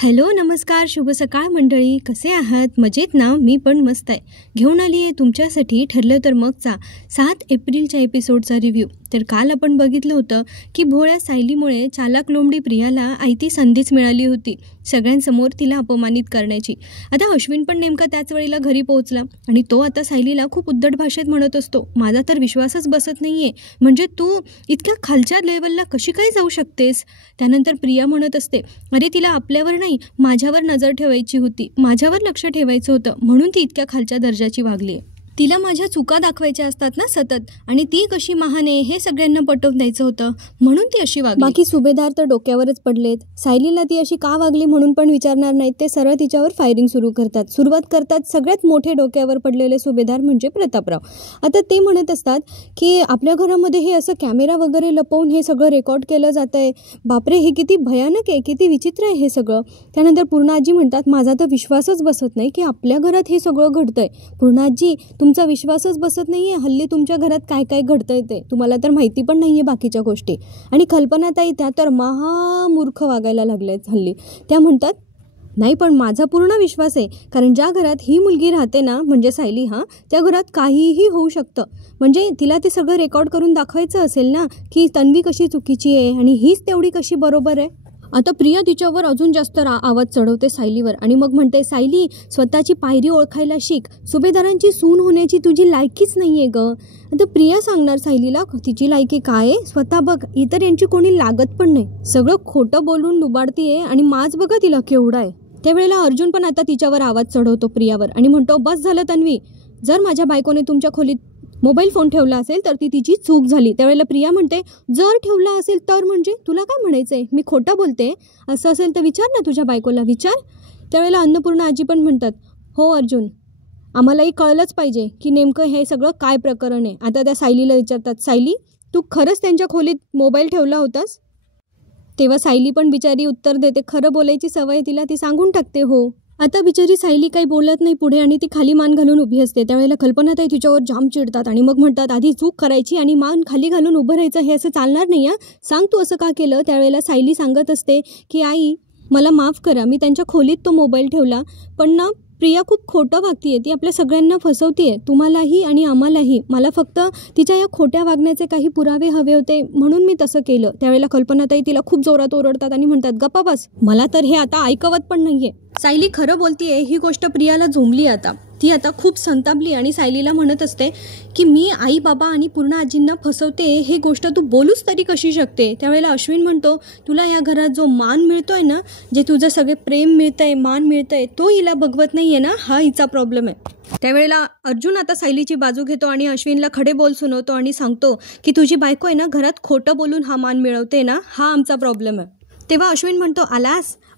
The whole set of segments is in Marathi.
हॅलो, नमस्कार, शुभ सकाळ मंडळी. कसे आहात? मजेत ना? मी पण मस्त आहे. घेऊन आली आहे तुमच्यासाठी ठरलं तर मगचा 7 एप्रिलच्या एपिसोडचा रिव्ह्यू. तर काल आपण बघितलं होतं की भोळ्या सायलीमुळे चालाक लोंबडी प्रियाला आयती संधीच मिळाली होती सगळ्यांसमोर तिला अपमानित करण्याची. आता अश्विन पण नेमका त्याच वेळेला घरी पोहोचला आणि तो आता सायलीला खूप उद्धट भाषेत म्हणत असतो, माझा तर विश्वासच बसत नाहीये, म्हणजे तू इतक्या खालच्या लेवलला कशी काय जाऊ शकतेस. त्यानंतर प्रिया म्हणत असते, अरे तिला आपल्यावर नाही माझ्यावर नजर ठेवायची होती, माझ्यावर लक्ष ठेवायचं होतं, म्हणून ती इतक्या खालच्या दर्जाची वागली आहे. तिला माझ्या चुका दाखवायच्या असतात ना सतत, आणि ती कशी महान आहे हे सगळ्यांना पटवून द्यायचं होतं, म्हणून ती अशी वागली. बाकी सुभेदार तर डोक्यावरच पडलेत. सायलीला ती अशी का वागली म्हणून पण विचारणार नाहीत, ते सरळ तिच्यावर फायरिंग सुरुवात करतात सगळ्यात मोठे डोक्यावर पडलेले सुभेदार म्हणजे प्रतापराव. आता ते म्हणत असतात की आपल्या घरामध्ये हे असं कॅमेरा वगैरे लपवून हे सगळं रेकॉर्ड केलं जात आहे, बापरे हे किती भयानक आहे, किती विचित्र आहे हे सगळं. त्यानंतर पूर्णाजी म्हणतात, माझा तर विश्वासच बसत नाही की आपल्या घरात हे सगळं घडतंय. पूर्णाजी, तुमचा विश्वासच बसत नाहीये, हल्ली तुमच्या घरात काय काय घडतंय ते तुम्हाला तर माहिती पण नाहीये बाकीच्या गोष्टी. आणि कल्पनाताई त्या तर महामूर्ख वागायला लागल्यात हल्ली. त्या म्हणतात, नाही पण माझा पूर्ण विश्वास आहे, कारण ज्या घरात ही मुलगी राहते ना, म्हणजे सायली, त्या घरात काहीही होऊ शकतं. म्हणजे तिला ते सगळं रेकॉर्ड करून दाखवायचं असेल ना की तन्वी कशी चुकीची आहे आणि हीच तेवढी कशी बरोबर आहे. आता प्रिया तिच्यावर अजून जास्त आवाज चढवते सायलीवर आणि मग म्हणते, सायली स्वतःची पायरी ओळखायला शिक, सुभेदारांची सून होण्याची तुझी लायकीच नाहीये ग. आता प्रिया सांगणार सायलीला तिची लायकी काय आहे, स्वतः बघ, इतर यांची कोणी लागत पण नाही, सगळं खोटं बोलून डुबाडतीये आणि माज बघा तिला केवढा आहे. त्यावेळेला अर्जुन पण आता तिच्यावर आवाज चढवतो प्रियावर आणि म्हणतो, बस झालं तन्वी, जर माझ्या बायकोने तुमच्या खोलीत मोबाईल फोन ठेवला असेल तर ती तिची चूक झाली. त्यावेळेला प्रिया म्हणते, जर ठेवला असेल तर म्हणजे तुला काय म्हणायचंय, मी खोटं बोलते, असं असेल तर विचार ना तुझ्या बायकोला, विचार. त्यावेळेला अन्नपूर्णा आजी पण म्हणतात, हो अर्जुन, आम्हालाही कळलंच पाहिजे की नेमकं हे सगळं काय प्रकरण आहे. आता त्या सायलीला विचारतात, सायली तू खरंच त्यांच्या खोलीत मोबाईल ठेवला होतास. तेव्हा सायली पण बिचारी उत्तर देते, खरं बोलायची सवय तिला, ती सांगून टाकते हो. आता बिचारी सायली काही बोलत नाही पुढे आणि ती खाली मान घालून उभी असते. त्यावेळेला कल्पनाताई तिच्यावर जाम चिडतात आणि मग म्हणतात, आधी चूक करायची आणि मान खाली घालून उभं राहायचं, हे असं चालणार नाही, सांग तू असं का केलं. त्यावेळेला सायली सांगत असते की आई मला माफ करा, मी त्यांच्या खोलीत तो मोबाईल ठेवला, पण ना प्रिया खूप खोटं वागतीये, ती आपल्या सगळ्यांना फसवतीये, तुम्हालाही आणि आम्हालाही. मला फक्त तिच्या या खोट्या वागण्याचे काही पुरावे हवे होते म्हणून मी तसं केलं. त्यावेळेला कल्पनाताई तिला खूप जोरात ओरडतात आणि म्हणतात, गप्पा बस, मला तर हे आता ऐकवत पण नाहीये. सायली खरं बोलतीये ही गोष्ट प्रियाला झोंबली. आता ती आता खूप संतापली आणि सायलीला म्हणत असते की मी आई बाबा आणि पूर्ण आजींना फसवते, ही गोष्ट तू बोलूच तरी कशी शकते. त्यावेळेला अश्विन म्हणतो, तुला या घरात जो मान मिळतोय ना, जे तुझं सगळे प्रेम मिळतंय, मान मिळतंय, तो हिला बघवत नाहीये ना, हा हिचा प्रॉब्लेम आहे. त्यावेळेला अर्जुन आता सायलीची बाजू घेतो आणि अश्विनला खडे बोल सुनवतो आणि सांगतो की तुझी बायको आहे ना, घरात खोटं बोलून हा मान मिळवते ना, हा आमचा प्रॉब्लेम आहे. तेव्हा अश्विन म्हणतो,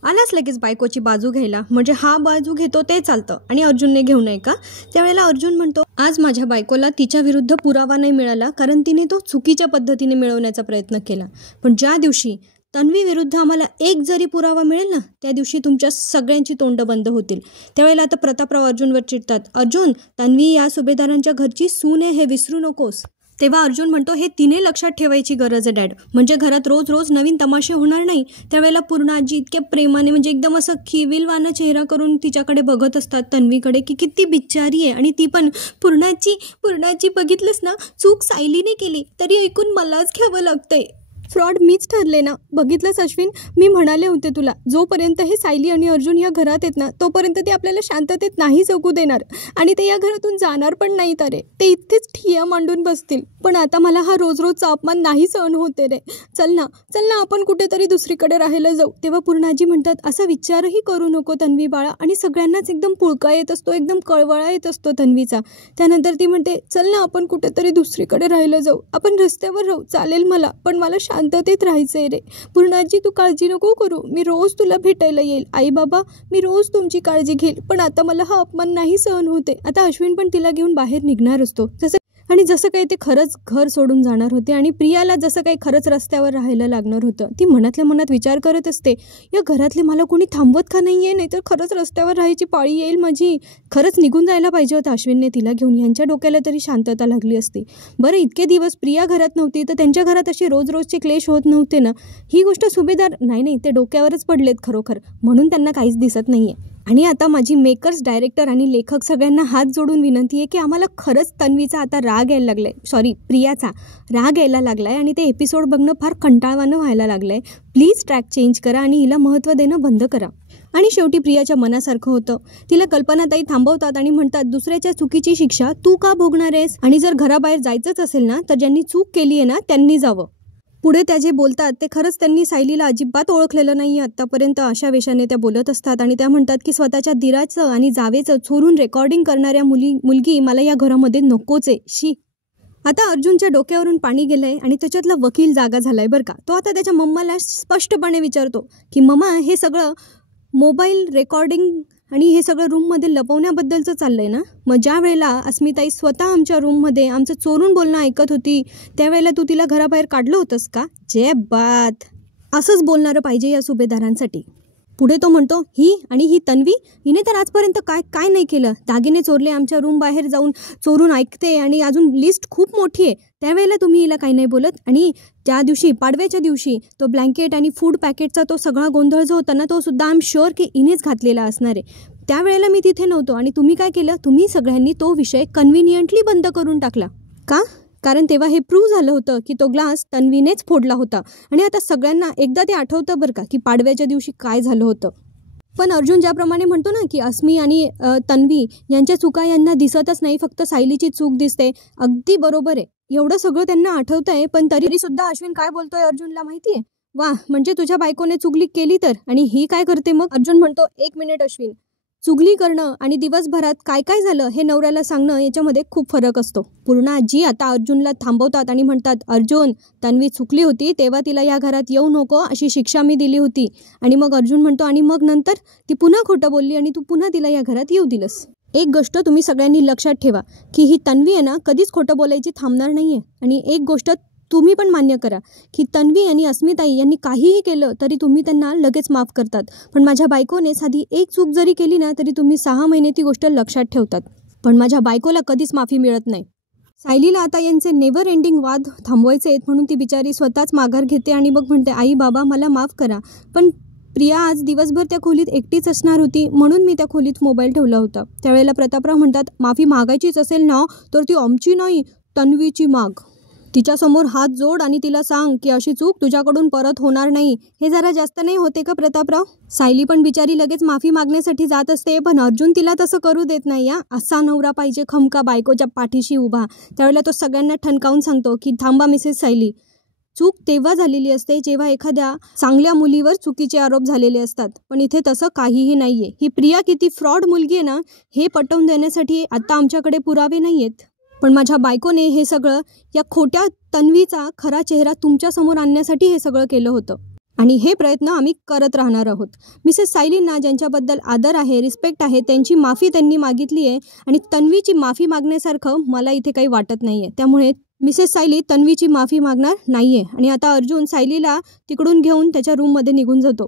आलास लगेच बायकोची बाजू घ्यायला, म्हणजे हा बाजू घेतो ते चालतं आणि अर्जुनने घेऊ नये का. त्यावेळेला अर्जुन म्हणतो, आज माझ्या बायकोला तिच्या विरुद्ध पुरावा नाही मिळाला, कारण तिने तो चुकीच्या पद्धतीने मिळवण्याचा प्रयत्न केला, पण ज्या दिवशी तन्वी विरुद्ध आम्हाला एक जरी पुरावा मिळेल ना, त्या दिवशी तुमच्या सगळ्यांची तोंड बंद होतील. त्यावेळेला आता प्रतापराव अर्जुनवर चिडतात, अर्जुन तन्वी या सुभेदारांच्या घरची सून आहे हे विसरू नकोस. तेव्हा अर्जुन म्हणतो, हे तिने लक्षात ठेवायची गरज आहे डॅड, म्हणजे घरात रोज रोज नवीन तमाशे होणार नाही. त्यावेळेला पूर्ण आजी इतक्या प्रेमाने, म्हणजे एकदम असं खिविलवाना चेहरा करून तिच्याकडे बघत असतात तन्वीकडे की किती बिचारी आहे. आणि ती पण पूर्णाची बघितलंस ना, चूक सायलीने केली तरी ऐकून मलाच घ्यावं लागतंय, फ्रॉड मीच ठरले ना. बघितलंच अश्विन, मी म्हणाले होते तुला, जोपर्यंत हे सायली आणि अर्जुन ह्या घरात आहेत ना, तोपर्यंत ते आपल्याला शांततेत नाही जगू देणार आणि ते या घरातून जाणार पण नाहीत. अरे ते इतकेच ठिया मांडून बसतील. पण आता मला हा रोज रोजचा अपमान नाही सहन होते रे, चल ना आपण कुठेतरी दुसरीकडे राहायला जाऊ. तेव्हा पूर्णाजी म्हणतात, असा विचारही करू नको तन्वी बाळा, आणि सगळ्यांनाच एकदम पुळका येत असतो, एकदम कळवळा येत असतो तन्वीचा. त्यानंतर ती म्हणते, चल ना आपण कुठेतरी दुसरीकडे राहायला जाऊ, आपण रस्त्यावर राहू, चालेल मला, पण मला शांततेत राहायचंय रे. पूर्णाजी तू काळजी नको करू, मी रोज तुला भेटायला येईल, आई बाबा मी रोज तुमची काळजी घेईल, पण आता मला हा अपमान नाही सहन होते. आता अश्विन पण तिला घेऊन बाहेर निघणार असतो. आणि जसं काही ते खरंच घर सोडून जाणार होते आणि प्रियाला जसं काही खरंच रस्त्यावर राहायला लागणार होतं. ती मनातल्या मनात विचार करत असते, या घरातले मला कोणी थांबवत का नाही आहे, नाहीतर खरंच रस्त्यावर राहायची पाळी येईल माझी. खरंच निघून जायला पाहिजे होतं अश्विनने तिला घेऊन. यांच्या डोक्याला तरी शांतता लागली असती. बरं इतके दिवस प्रिया घरात नव्हती तर त्यांच्या घरात असे रोजचे क्लेश होत नव्हते ना. ही गोष्ट सुभेदार नाही ते डोक्यावरच पडलेत खरोखर, म्हणून त्यांना काहीच दिसत नाही आहे. आणि आता माझी मेकर्स, डायरेक्टर आणि लेखक सगळ्यांना हात जोडून विनंती आहे की आम्हाला खरंच तन्वीचा आता राग यायला लागलाय, प्रियाचा राग यायला लागलाय आणि ते एपिसोड बघणं फार कंटाळवाणं व्हायला लागलंय. प्लीज ट्रॅक चेंज करा आणि हिला महत्त्व देणं बंद करा. आणि शेवटी प्रियाच्या मनासारखं होतं. तिला कल्पनाताई थांबवतात आणि म्हणतात, दुसऱ्याच्या चुकीची शिक्षा तू का भोगणार आहेस, आणि जर घराबाहेर जायचंच असेल ना तर ज्यांनी चूक केली आहे ना त्यांनी जावं. पुढे त्या जे बोलतात ते खरंच त्यांनी सायलीला अजिबात ओळखलेलं नाही आत्तापर्यंत. अशा वेशाने त्या बोलत असतात आणि त्या म्हणतात की स्वतःच्या दिराचं आणि जावेचं चोरून रेकॉर्डिंग करणाऱ्या मुलगी मला या घरामध्ये नकोच आहे. शी. आता अर्जुनच्या डोक्यावरून पाणी गेलंय आणि त्याच्यातला वकील जागा झालाय बरं का. तो आता त्याच्या मम्माला स्पष्टपणे विचारतो की मम्मा हे सगळं मोबाईल रेकॉर्डिंग आणि हे सगळं रूममध्ये लपवण्याबद्दलचं चाललंय ना. मग ज्या वेळेला अस्मिताई स्वतः आमच्या रूममध्ये आमचं चोरून बोलणं ऐकत होती त्यावेळेला तू तिला घराबाहेर काढलं होतंस का. जे बात. असंच बोलणारं पाहिजे या सुभेदारांसाठी. पुढे तो म्हणतो, ही तन्वी, हिने तर आजपर्यंत काय नाही केलं. दागिने चोरले, आमच्या रूम बाहेर जाऊन चोरून ऐकते आणि अजून लिस्ट खूप मोठी आहे. त्यावेळेला तुम्ही हिला काही नाही बोलत. आणि त्या दिवशी पाडव्याच्या दिवशी तो ब्लँकेट आणि फूड पॅकेटचा तो सगळा गोंधळ जो होता ना तो सुद्धा आय एम शुअर की हिनेच घातलेला असणार आहे. त्यावेळेला मी तिथे नव्हतो आणि तुम्ही काय केलं, तुम्ही सगळ्यांनी तो विषय कन्व्हिनियंटली बंद करून टाकला का. कारण तेव्हा हे प्रूव्ह झालं होतं की तो ग्लास तन्वीनेच फोडला होता. आणि आता सगळ्यांना एकदा ते आठवतं बरं का की पाडव्याच्या दिवशी काय झालं होतं. पण अर्जुन ज्याप्रमाणे म्हणतो ना की अस्मी आणि तन्वी यांच्या चुका यांना दिसतच नाही, फक्त सायलीची चूक दिसते. अगदी बरोबर आहे. एवढं सगळं त्यांना आठवतंय पण तरी सुद्धा अश्विन काय बोलतोय अर्जुनला माहितीये. वा, म्हणजे तुझ्या बायकोने चुगली केली तर, आणि ही काय करते मग. अर्जुन म्हणतो, एक मिनिट अश्विन, चुगली करणं आणि दिवसभरात काय काय झालं हे नवऱ्याला सांगणं याच्यामध्ये खूप फरक असतो. पूर्णा आजी आता अर्जुनला थांबवतात आणि म्हणतात, अर्जुन, तन्वी चुकली होती तेव्हा तिला या घरात येऊ नको अशी शिक्षा मी दिली होती. आणि मग अर्जुन म्हणतो, आणि मग नंतर ती पुन्हा खोटं बोलली आणि तू पुन्हा तिला या घरात येऊ दिलंस. एक गोष्ट तुम्ही सगळ्यांनी लक्षात ठेवा की ही तन्वी आहे ना कधीच खोटं बोलायची थांबणार नाहीये. आणि एक गोष्ट तुम्ही पण मान्य करा की तन्वी आणि अस्मिताई यांनी काहीही केलं तरी तुम्ही त्यांना लगेच माफ करतात. पण माझ्या बायकोने साधी एक चूक जरी केली ना तरी तुम्ही 6 महिने ती गोष्ट लक्षात ठेवतात. पण माझ्या बायकोला कधीच माफी मिळत नाही. सायलीला आता यांचे नेव्हर एंडिंग वाद थांबवायचे आहेत म्हणून ती बिचारी स्वतःच माघार घेते आणि मग म्हणते, आई बाबा मला माफ करा. पण प्रिया आज दिवसभर त्या खोलीत एकटीच असणार होती म्हणून मी त्या खोलीत मोबाईल ठेवला होता. त्यावेळेला प्रतापराव म्हणतात, माफी मागायचीच असेल ना तर ती आमची नाही तन्वीची माग. तिच्यासमोर हात जोड आणि तिला सांग की अशी चूक तुझ्याकडून परत होणार नाही. हे जरा जास्त नाही होते का प्रतापराव. सायली पण बिचारी लगेच माफी मागण्यासाठी जात असते पण अर्जुन तिला तसं करू देत नाही. असा नवरा पाहिजे खमका बायकोच्या पाठीशी उभा. त्यावेळेला तो सगळ्यांना ठणकावून सांगतो की थांबा मिसेस सायली, चूक तेव्हा झालेली असते जेव्हा एखाद्या चांगल्या मुलीवर चुकीचे आरोप झालेले असतात. पण इथे तसं काहीही नाहीये. ही प्रिया किती फ्रॉड मुलगी आहे ना हे पटवून देण्यासाठी आता आमच्याकडे पुरावे नाहीयेत. पण माझ्या बायकोने हे सगळं या खोट्या तन्वीचा खरा चेहरा तुमच्यासमोर आणण्यासाठी हे सगळं केलं होतं आणि हे प्रयत्न आम्ही करत राहणार आहोत. मिसेस सायलींना ज्यांच्याबद्दल आदर आहे, रिस्पेक्ट आहे, त्यांची माफी त्यांनी मागितली आहे आणि तन्वीची माफी मागण्यासारखं मला इथे काही वाटत नाही आहे. त्यामुळे मिसेस सायली तन्वीची माफी मागणार नाही आहे. आणि आता अर्जुन सायलीला तिकडून घेऊन त्याच्या रूममध्ये निघून जातो.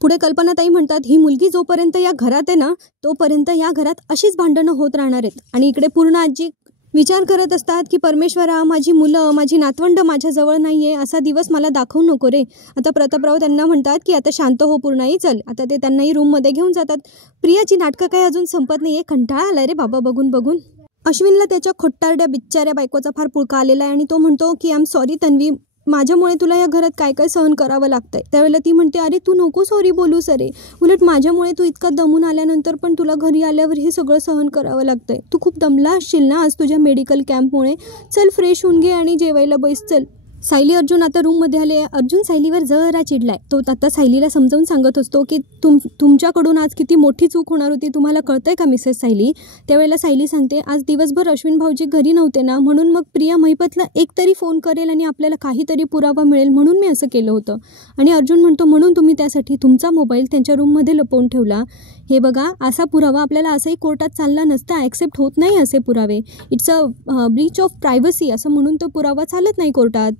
पुढे कल्पनाताई म्हणतात, ही मुलगी जोपर्यंत या घरात आहे ना तोपर्यंत या घरात अशीच भांडणं होत राहणार आहेत. आणि इकडे पूर्ण आजी विचार करत असतात की परमेश्वरा, माझी मुलं, माझी नातवंड माझ्याजवळ नाही आहे असा दिवस मला दाखवू नको रे. आता प्रतापराव त्यांना म्हणतात की आता शांत हो पूर्णाई, चल. आता ते त्यांनाही रूममध्ये घेऊन जातात. प्रियाची नाटकं काही अजून संपत नाही आहे. कंटाळा आलाय रे बाबा बघून. अश्विनला त्याच्या खोट्टारड्या बिच्चाऱ्या बायकोचा फार पुळका आलेला आहे आणि तो म्हणतो की आय एम सॉरी तन्वी, माझ्यामुळे तुला या घरात काय काय सहन करावं लागतंय. त्यावेळेला ती म्हणते, अरे तू नको सॉरी बोलूस रे, उलट माझ्यामुळे तू इतका दमून आल्यानंतर पण तुला घरी आल्यावर हे सगळं सहन करावं लागतंय. तू खूप दमला असशील ना आज तुझ्या मेडिकल कॅम्पमुळे. चल फ्रेश होऊन घे आणि जेवायला बैस चल. सायली अर्जुन आता रूममध्ये आले. अर्जुन सायलीवर जरा चिडलाय. तो आता सायलीला समजावून सांगत असतो की तुमच्याकडून आज किती मोठी चूक होणार होती, तुम्हाला कळतंय का मिसेस सायली. त्यावेळेला सायली सांगते, आज दिवसभर अश्विन भाऊजी घरी नव्हते ना, म्हणून मग प्रिया महिपतला एकतरी फोन करेल आणि आपल्याला काहीतरी पुरावा मिळेल म्हणून मी असं केलं होतं. आणि अर्जुन म्हणतो, म्हणून तुम्ही त्यासाठी तुमचा मोबाईल त्यांच्या रूममध्ये लपवून ठेवला. हे बघा, असा पुरावा आपल्याला असंही कोर्टात चालला नसता, ॲक्सेप्ट होत नाही असे पुरावे. It's a breach of privacy असं म्हणून तो पुरावा चालत नाही कोर्टात.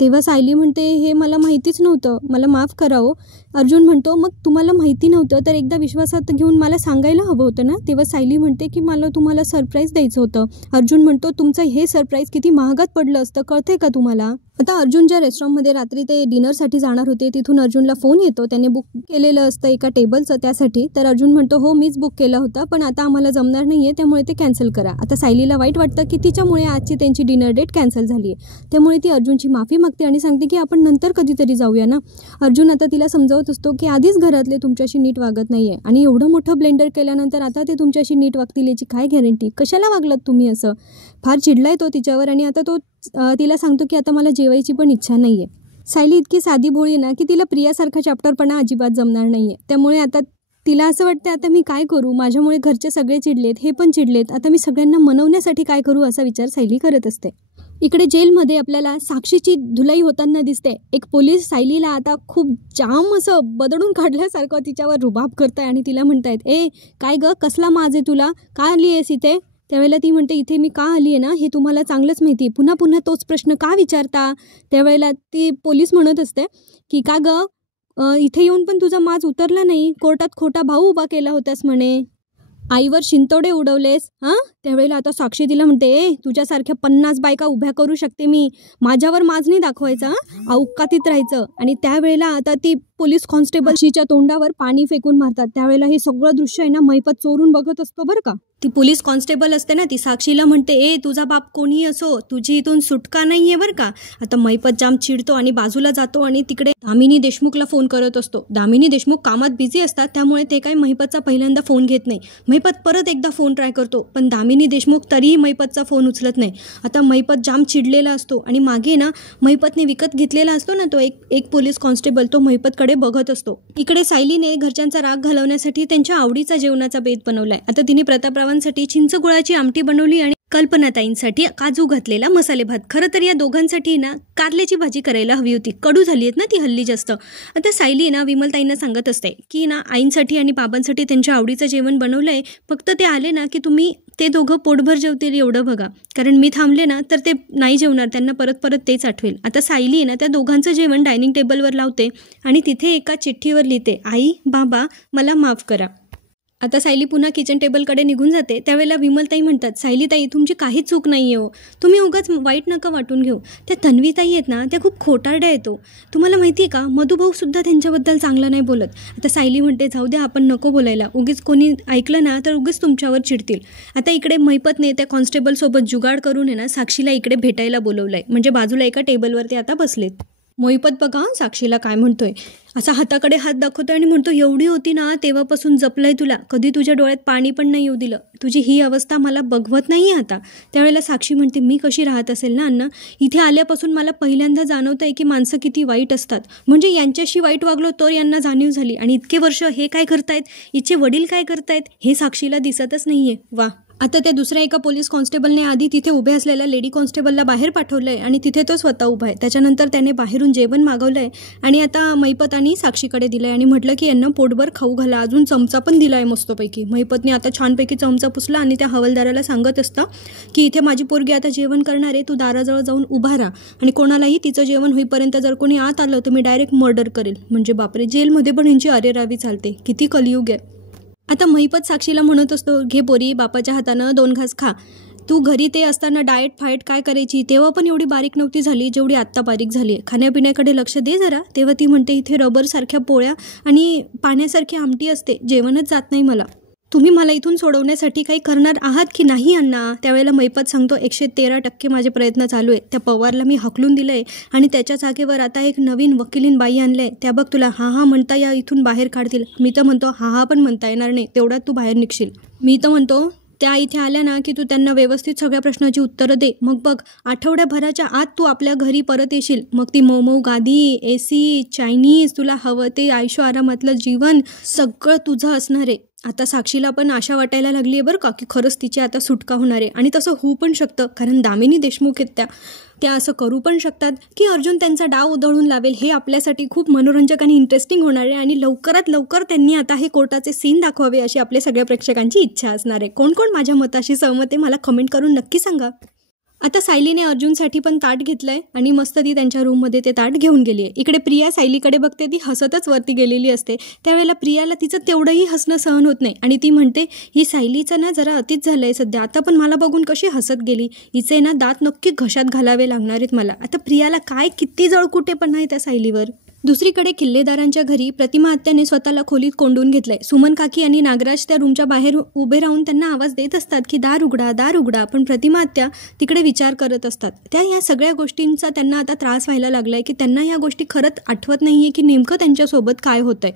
तेव्हा सायली म्हणते, हे मला माहितीच नव्हतं, मला माफ करावं. अर्जुन म्हणतो, मग तुम्हाला माहिती नव्हतं तर एकदा विश्वासात घेऊन मला सांगायला हवं होतं ना. तेव्हा सायली म्हणते की मला तुम्हाला सरप्राईज द्यायचं होतं. अर्जुन म्हणतो, तुमचं हे सरप्राईज किती महागात पडलं असतं, कळतंय का तुम्हाला. आता अर्जुन ज्या रेस्टॉरंटमध्ये रात्री ते डिनरसाठी जाणार होते तिथून अर्जुनला फोन येतो. त्याने बुक केलेलं असतं एका टेबलचं त्यासाठी. तर अर्जुन म्हणतो, हो मीच बुक केला होता, पण आता आम्हाला जमणार नाही आहे, त्यामुळे ते कॅन्सल करा. आता सायलीला वाईट वाटतं की तिच्यामुळे आजची त्यांची डिनर डेट कॅन्सल झाली आहे. त्यामुळे ती अर्जुनची माफी मागते आणि सांगते की आपण नंतर कधीतरी जाऊया ना. अर्जुन आता तिला समजावत असतो की आधीच घरातले तुमच्याशी नीट वागत नाही आहे आणि एवढं मोठं ब्लेंडर केल्यानंतर आता ते तुमच्याशी नीट वागतील याची काय गॅरंटी, कशाला वागलात तुम्ही असं. फार चिडलाय तो तिच्यावर आणि आता तो तिला सांगतो की आता मला जेवायची पण इच्छा नाही आहे. सायली इतकी साधी भोळी ना की तिला प्रियासारखा चॅप्टरपणा अजिबात जमणार नाही आहे. त्यामुळे आता तिला असं वाटतं, आता मी काय करू, माझ्यामुळे घरचे सगळे चिडलेत, हे पण चिडलेत, आता मी सगळ्यांना मनवण्यासाठी काय करू असा विचार सायली करत असते. इकडे जेलमध्ये आपल्याला साक्षीची धुलाई होताना दिसते. एक पोलीस सायलीला आता खूप जाम असं बदडून काढल्यासारखं तिच्यावर रुबाब करताय आणि तिला म्हणतायत, ए काय ग, कसला माज आहे तुला, का आली आहेस इथे. त्यावेळेला ती म्हणते, इथे मी का आली आहे ना हे तुम्हाला चांगलंच माहिती, पुन्हा पुन्हा तोच प्रश्न का विचारता. त्यावेळेला ती पोलीस म्हणत असते की का ग, इथे येऊन पण तुझा माज उतरला नाही, कोर्टात खोटा भाऊ उभा केला होतास म्हणे, आईवर शिंतोडे उडवलेस हां. त्यावेळेला आता साक्षी तिला म्हणते, तुझ्यासारख्या 50 बायका उभ्या करू शकते मी, माझ्यावर माज नाही दाखवायचा, औकातीत राहायचं. आणि त्यावेळेला आता ती पोलीस कॉन्स्टेबल शीच्या तोंडावर पाणी फेकून मारतात. त्यावेळेला हे सगळं दृश्य आहे ना महिपत चोरून बघत असतो बरं का. ती पोलीस कॉन्स्टेबल असते ना, ती साक्षीला म्हणते, तुझा बाप कोणीही असो, तुझी इथून सुटका नाही आहे बरं का. आता महिपत जाम चिडतो आणि बाजूला जातो आणि तिकडे दामिनी देशमुखला फोन करत असतो. दामिनी देशमुख कामात बिझी असतात, त्यामुळे ते काही महिपतचा पहिल्यांदा फोन घेत नाही. महिपत परत एकदा फोन ट्राय करतो, पण दामिनी देशमुख तरीही महिपतचा फोन उचलत नाही. आता महिपत जाम चिडलेला असतो आणि मागे ना महिपतने विकत घेतलेला असतो ना तो एक पोलीस कॉन्स्टेबल, तो महिपतकडे बघत असतो. इकडे सायलीने घरच्यांचा राग घालवण्यासाठी त्यांच्या आवडीचा जेवणाचा बेत बनवलाय. आता तिने प्रतापरावांसाठी चिंचगुळाची आमटी बनवली आणि कल्पनाताईंसाठी काजू घातलेला मसाले भात. खरं तर या दोघांसाठी ना कारल्याची भाजी करायला हवी होती, कडू झाली आहेत ना ती हल्ली जास्त. आता सायली ना विमलताईंना सांगत असते की ना आईंसाठी आणि बाबांसाठी त्यांच्या आवडीचं जेवण बनवलंय, फक्त ते आले ना की तुम्ही ते दोघं पोटभर जेवतील एवढं बघा, कारण मी थांबले ना तर ते नाही जेवणार, त्यांना परत परत तेच आठवेल. आता सायली ना त्या दोघांचं जेवण डायनिंग टेबलवर लावते आणि तिथे एका चिठ्ठीवर लिहिते, आई बाबा मला माफ करा. आता सायली पुन्हा किचन टेबलकडे निघून जाते. त्यावेळेला विमलताई म्हणतात, सायलीताई तुमची काहीच चूक नाही आहे हो, तुम्ही उगाच वाईट नका वाटून घेऊ. त्या तन्वीताई आहेत ना त्या खूप खोटारड्या येतो, तुम्हाला माहिती आहे का, मधुभाऊसुद्धा त्यांच्याबद्दल चांगलं नाही बोलत. आता सायली म्हणते, जाऊ द्या आपण नको बोलायला, उगीच कोणी ऐकलं ना तर उगीच तुमच्यावर चिडतील. आता इकडे महिपतने त्या कॉन्स्टेबलसोबत जुगाड करून आहे ना साक्षीला इकडे भेटायला बोलवलं आहे, म्हणजे बाजूला एका टेबलवरती आता बसलेत. मोहिपत बघा साक्षीला काय म्हणतोय, असा हाताकडे हात दाखवतोय आणि म्हणतो, एवढी होती ना तेव्हापासून जपलंय तुला, कधी तुझ्या डोळ्यात पाणी पण नाही येऊ दिलं, तुझी ही अवस्था मला बघवत नाही आहे आता. त्यावेळेला साक्षी म्हणते, मी कशी राहत असेल ना अण्णा, इथे आल्यापासून मला पहिल्यांदा जाणवत आहे की माणसं किती वाईट असतात, म्हणजे यांच्याशी वाईट वागलो तर यांना जाणीव झाली, आणि इतके वर्ष हे काय करतायत, हिचे वडील काय करतायत हे साक्षीला दिसतच नाहीये. वा. आता त्या दुसऱ्या एका पोलीस कॉन्स्टेबलने आधी तिथे उभे असलेल्या लेडी कॉन्स्टेबलला बाहेर पाठवलं आहे आणि तिथे तो स्वतः उभा आहे. त्याच्यानंतर त्याने बाहेरून जेवण मागवलं आहे आणि आता महिपत आणि साक्षीकडे दिलं आहे आणि म्हटलं की यांना पोटभर खाऊ घाला, अजून चमचा पण दिला आहे मस्तपैकी. महिपतने आता छानपैकी चमचा पुसला आणि त्या हवालदाराला सांगत असतं की इथे माझी पोरगी आता जेवण करणार आहे, तू दाराजवळ जाऊन उभा राहा आणि कोणालाही तिचं जेवण होईपर्यंत जर कोणी आत आलं तर मी डायरेक्ट मर्डर करेल. म्हणजे बापरे, जेलमध्ये पण यांची अरेरावी चालते, किती कलियुग आहे. आता महिपत साक्षीला म्हणत असतो, घे पोरी, बापाच्या हातानं 2 घास खा, तू घरी ते असताना डाएट फाईट काय करायची, तेव्हा पण एवढी बारीक नव्हती झाली जेवढी आत्ता बारीक झाली, खाण्यापिण्याकडे लक्ष दे जरा. तेव्हा ती म्हणते, इथे रबरसारख्या पोळ्या आणि पाण्यासारखी आमटी असते, जेवणच जात नाही मला, तुम्ही मला इथून सोडवण्यासाठी काही करणार आहात की नाही अण्णा. त्यावेळेला महिपत सांगतो, 113% माझे प्रयत्न चालू आहे, त्या पवारला मी हकलून दिलं आहे आणि त्याच्या जागेवर आता एक नवीन वकिलीन बाई आणलं आहे, त्या बघ तुला हा हा म्हणता या इथून बाहेर काढतील. मी तर म्हणतो हा हा पण म्हणता येणार नाही, तेवढ्यात तू बाहेर निघशील. मी तर म्हणतो त्या इथे आल्या ना की तू त्यांना व्यवस्थित सगळ्या प्रश्नाची उत्तरं दे. मग बघ, आठवड्याभराच्या आत तू आपल्या घरी परत येशील. मग ती मऊ गादी, AC, चायनीज, तुला हवं ते आयुष्य आरामातलं जीवन सगळं तुझं असणार आहे. आता साक्षीला पण आशा वाटायला लागली आहे बरं का, की खरंच तिची आता सुटका होणार आहे. आणि तसं होऊ पण शकतं, कारण दामिनी देशमुख आहेत त्या असं करू पण शकतात की अर्जुन त्यांचा डाव उधळून लावेल. हे आपल्यासाठी खूप मनोरंजक आणि इंटरेस्टिंग होणार आहे. आणि लवकरात लवकर त्यांनी आता हे कोर्टाचे सीन दाखवावे अशी आपल्या सगळ्या प्रेक्षकांची इच्छा असणार आहे. कोण कोण माझ्या मताशी सहमत आहे मला कमेंट करून नक्की सांगा. आता सायलीने अर्जुनसाठी पण ताट घेतलंय आणि मस्त ती त्यांच्या रूममध्ये ते ताट घेऊन गेली आहे. इकडे प्रिया सायलीकडे बघते, ती हसतच वरती गेलेली असते. त्यावेळेला प्रियाला तिचं तेवढंही हसणं सहन होत नाही आणि ती म्हणते, ही सायलीचं ना जरा अतिच झालंय सध्या. आता पण मला बघून कशी हसत गेली. हिचे ना दात नक्की घशात घालावे लागणार आहेत मला. आता प्रियाला काय किती जळकुटे पण नाही त्या सायलीवर. दुसरीकडे किल्लेदारांच्या घरी प्रतिमा आत्याने स्वतःला खोलीत कोंडून घेतलंय. सुमन काकी आणि नागराज त्या रूमच्या बाहेर उभे राहून त्यांना आवाज देत असतात की दार उघडा, दार उघडा. पण प्रतिमा आत्या तिकडे विचार करत असतात. या सगळ्या गोष्टींचा त्यांना आता त्रास व्हायला लागलाय की त्यांना या गोष्टी खरंच आठवत नाहीये की नेमकं त्यांच्यासोबत काय होतंय.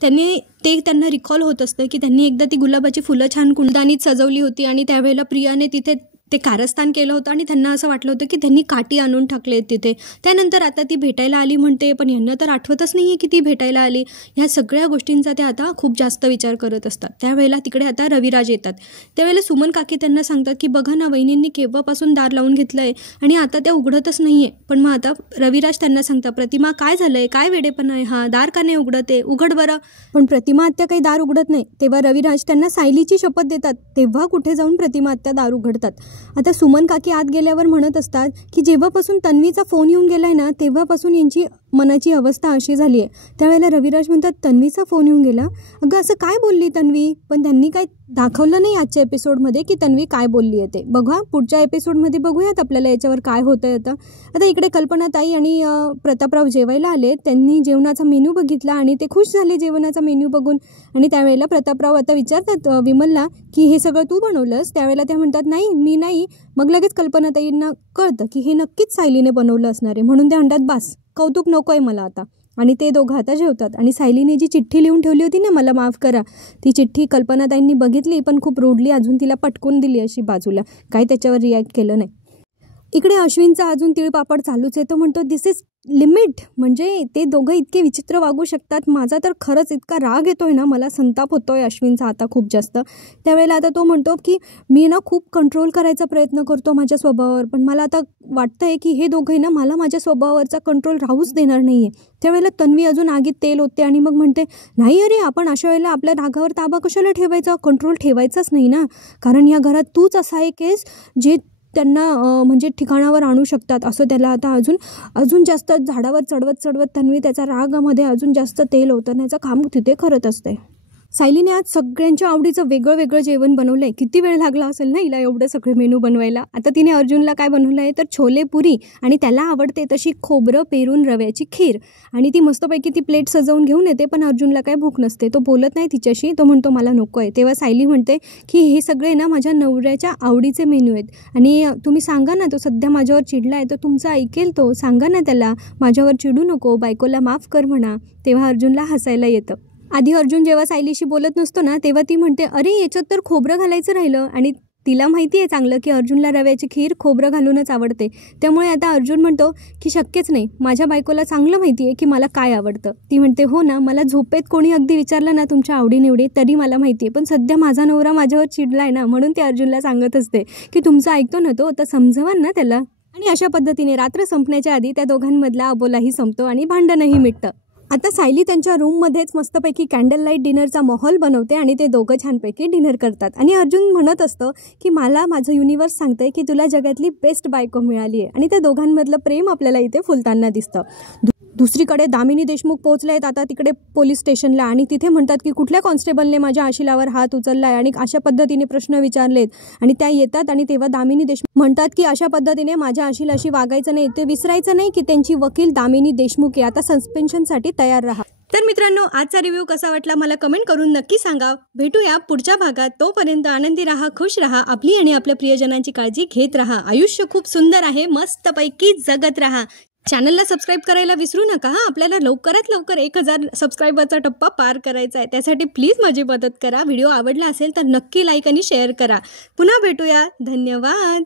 त्यांना रिकॉल होत असतं की त्यांनी एकदा ती गुलाबाची फुलं छान कुंडानीत सजवली होती आणि त्यावेळेला प्रियाने तिथे ते कारस्थान केलं होतं आणि त्यांना असं वाटलं होतं की त्यांनी काठी आणून टाकले तिथे. त्यानंतर आता ती भेटायला आली म्हणते, पण यांना तर आठवतच नाही आहे की ती भेटायला आली. ह्या सगळ्या गोष्टींचा ते आता खूप जास्त विचार करत असतात. त्यावेळेला तिकडे आता रविराज येतात. त्यावेळेला सुमन काकी त्यांना सांगतात की बघा ना, वहिनींनी केव्हापासून दार लावून घेतलं आहे आणि आता त्या उघडतच नाही आहे. पण मग आता रविराज त्यांना सांगतात, प्रतिमा काय झालं आहे, काय वेडेपण आहे हा, दार का नाही उघडत आहे, उघड बरं. पण प्रतिमा आत्या काही दार उघडत नाही. तेव्हा रविराज त्यांना सायलीची शपथ देतात. तेव्हा कुठे जाऊन प्रतिमा आत्या दार उघडतात. आता सुमन काकी आत गेल्यावर म्हणत असतात की जेव्हापासून तन्वीचा फोन येऊन गेलाय ना तेव्हापासून यांची मनाची अवस्था अशी झाली आहे. त्यावेळेला रविराज म्हणतात, तन्वीचा फोन येऊन गेला? अगं असं काय बोलली तन्वी? पण त्यांनी काय दाखवलं नाही आजच्या एपिसोडमध्ये की तन्वी काय बोलली आहे ते. बघा पुढच्या एपिसोडमध्ये बघूयात आपल्याला याच्यावर काय होतंय. आता इकडे कल्पनाताई आणि प्रतापराव जेवायला आले. त्यांनी जेवणाचा मेन्यू बघितला आणि ते खुश झाले जेवणाचा मेन्यू बघून. आणि त्यावेळेला प्रतापराव आता विचारतात विमलला की हे सगळं तू बनवलंस? त्यावेळेला त्या म्हणतात नाही, मी नाही. मग लगेच कल्पनाताईंना कळतं की हे नक्कीच सायलीने बनवलं असणार आहे. म्हणून ते म्हणतात, बस कौतुक नको आहे मला आता. आणि ते दोघं आता जेवतात. आणि सायलीने जी चिठ्ठी लिहून ठेवली होती ना, मला माफ करा, ती चिठ्ठी कल्पनाताईंनी बघितली पण खूप रूडली अजून तिला पटकून दिली अशी बाजूला. काही त्याच्यावर रिॲक्ट केलं नाही. इकडे अश्विनचा अजून तिळपापड चालूच आहे. तो म्हणतो दिस इज लिमिट. म्हणजे ते दोघं इतके विचित्र वागू शकतात. माझा तर खरंच इतका राग येतोय ना, मला संताप होतोय अश्विनचा आता खूप जास्त. त्यावेळेला आता तो म्हणतो की मी ना खूप कंट्रोल करायचा प्रयत्न करतो माझ्या स्वभावावर, पण मला आता वाटतंय की हे दोघंही ना मला माझ्या स्वभावावरचा कंट्रोल राहूच देणार नाही आहे. त्यावेळेला तन्वी अजून आगीत तेल होते आणि मग म्हणते, नाही अरे आपण अशा वेळेला आपल्या रागावर ताबा कशाला ठेवायचा, कंट्रोल ठेवायचाच नाही ना, कारण या घरात तूच असा आहे केस जे त्यांना म्हणजे ठिकाणावर आणू शकतात. असं त्याला आता अजून जास्त झाडावर चढवत तन्वी त्याच्या रागामध्ये अजून जास्त तेल उतरण्याचं काम तिथे करत असते. सायलीने आज सगळ्यांच्या आवडीचं वेगळं जेवण बनवलंय. किती वेळ लागला असेल ना हिला एवढं सगळे मेनू बनवायला. आता तिने अर्जुनला काय बनवलं आहे तर छोले पुरी आणि त्याला आवडते तशी खोबरं पेरून रव्याची खीर. आणि ती मस्तपैकी ती प्लेट सजवून घेऊन येते. पण अर्जुनला काय भूक नसते, तो बोलत नाही तिच्याशी, तो म्हणतो मला नको आहे. तेव्हा सायली म्हणते की हे सगळे ना माझ्या नवऱ्याच्या आवडीचे मेनू आहेत आणि तुम्ही सांगा ना, तो सध्या माझ्यावर चिडला आहे तर तुमचं ऐकेल तो, सांगा ना त्याला माझ्यावर चिडू नको, बायकोला माफ कर म्हणा. तेव्हा अर्जुनला हसायला येतं. आधी अर्जुन जेव्हा सायलीशी बोलत नसतो ना तेव्हा ती म्हणते, अरे याच्यात तर खोबरं घालायचं राहिलं. आणि तिला माहिती आहे चांगलं की अर्जुनला रव्याची खीर खोबरं घालूनच आवडते. त्यामुळे आता अर्जुन म्हणतो की शक्यच नाही, माझ्या बायकोला चांगलं माहिती आहे की मला काय आवडतं. ती म्हणते, हो ना, मला झोपेत कोणी अगदी विचारलं ना तुमच्या आवडीनिवडी तरी मला माहिती आहे, पण सध्या माझा नवरा माझ्यावर चिडलाय ना, म्हणून ते अर्जुनला सांगत असते की तुमचं ऐकतो ना तो, तर समजवा ना त्याला. आणि अशा पद्धतीने रात्र संपण्याच्या आधी त्या दोघांमधला अबोलाही संपतो आणि भांडणही मिटतं. आता सायली त्यांच्या रूममध्येच मस्तपैकी कॅन्डल लाईट डिनरचा माहोल बनवते आणि ते दोघं छानपैकी डिनर करतात. आणि अर्जुन म्हणत असतं की मला माझं युनिवर्स सांगतंय की तुला जगातली बेस्ट बायको मिळाली आहे. आणि त्या दोघांमधलं प्रेम आपल्याला इथे फुलताना दिसतं. दुसरीकडे दामिनी देशमुख पोहोचले आहेत आता तिकडे पोलीस स्टेशनला आणि तिथे म्हणतात की कुठल्या कॉन्स्टेबलने माझ्या आशिलावर हात उचलला आहे आणि अशा पद्धतीने प्रश्न विचारलेत. आणि त्या येतात आणि तेव्हा दामिनी देशमुख म्हणतात की अशा पद्धतीने माझ्या आशिलाशी वागायचं नाही, ते विसरायचं नाही की त्यांची वकील दामिनी देशमुख आहे. आता सस्पेन्शनसाठी तयार राहा. तर मित्रांनो, आजचा रिव्ह्यू कसा वाटला मला कमेंट करून नक्की सांगा. भेटूया पुढच्या भागात. तोपर्यंत आनंदी राहा, खुश राहा, आपली आणि आपल्या प्रियजनांची काळजी घेत राहा. आयुष्य खूप सुंदर आहे, मस्तपैकी जगत राहा. चॅनलला सबस्क्राईब करायला विसरू नका हां. आपल्याला लवकरात लवकर 1000 सबस्क्रायबरचा टप्पा पार करायचा आहे. त्यासाठी प्लीज माझी मदत करा. व्हिडिओ आवडला असेल तर नक्की लाईक आणि शेअर करा. पुन्हा भेटूया. धन्यवाद.